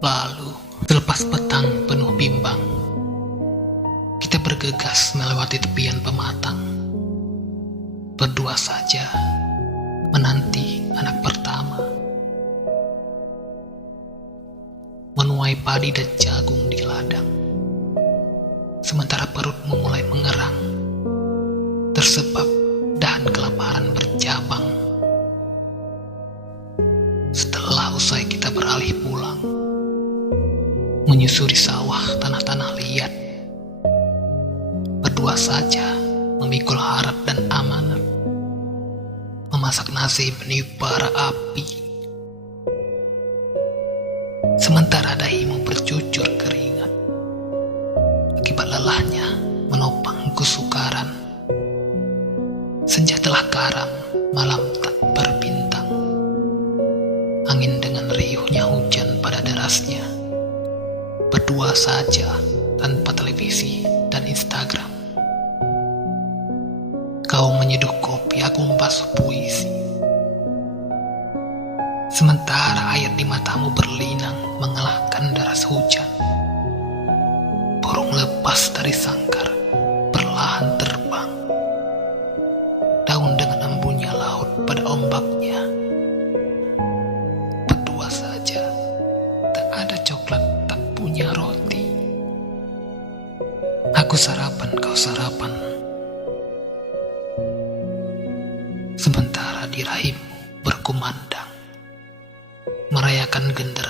Lalu, selepas petang penuh bimbang, kita bergegas melewati tepian pematang. Berdua saja, menanti anak pertama. Menuai padi dan jagung di ladang. Sementara perutmu mulai mengerang, tersebab dahan kelaparan bercabang. Setelah usai kita beralih pulang, menyusuri sawah tanah-tanah liat, berdua saja memikul harap dan amanat, memasak nasi meniup bara api. Sementara dahimu bercucur keringat, akibat lelahnya menopang kesukaran. Senja telah karam, malam tak berbintang. Angin dengan riuhnya hujan pada derasnya. Berdua saja tanpa televisi dan Instagram. Kau menyeduh kopi, aku membasuh puisi. Sementara air di matamu berlinang mengalahkan deras hujan. Burung lepas dari sangkar, perlahan terbang. Daun dengan embunnya laut pada ombaknya. Berdua saja, tak ada coklat, tak punya roti. Aku sarapan, kau sarapan. Sementara di rahimmu berkumandang, merayakan genderuwo